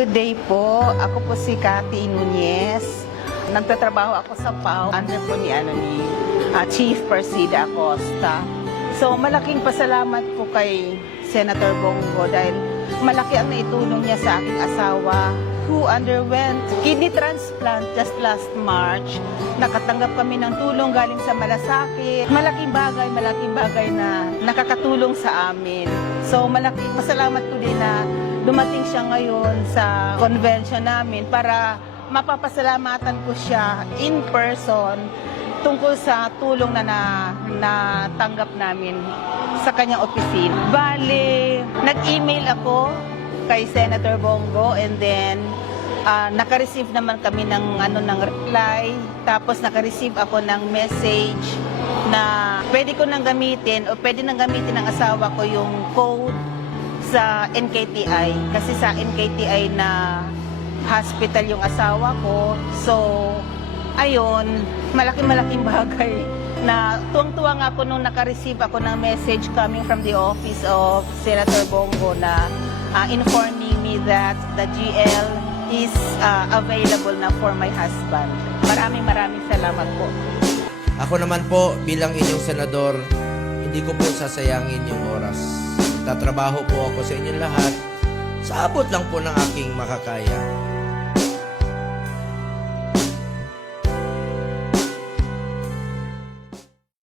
Good day po. Ako po si Cathy Nunez. Nagtatrabaho ako sa PAO under po ni Chief Persida Acosta. So malaking pasalamat po kay Senator Bongo dahil malaki ang naitulong niya sa aking asawa who underwent kidney transplant just last March. Nakatanggap kami ng tulong galing sa malasakit. Malaking bagay na nakakatulong sa amin. So malaking pasalamat ko din na dumating siya ngayon sa convention namin para mapapasalamatan ko siya in person tungkol sa tulong na natanggap namin sa kanyang opisina. Bale, nag-email ako kay Senator Bongo and then naka-receive naman kami ng reply. Tapos naka-receive ako ng message na pwede ko nang gamitin o pwede nang gamitin ng asawa ko yung code sa NKTI. Kasi sa NKTI na hospital yung asawa ko. So, ayun, malaking bagay na tuwang-tuwa nga ako nung naka-receive ako ng message coming from the office of Senator Bongo na informing me that the GL is available na for my husband. Maraming salamat po. Ako naman po, bilang inyong senador, hindi ko po sasayangin yung oras. Tatrabaho po ako sa inyong lahat sa abot lang po ng aking makakaya.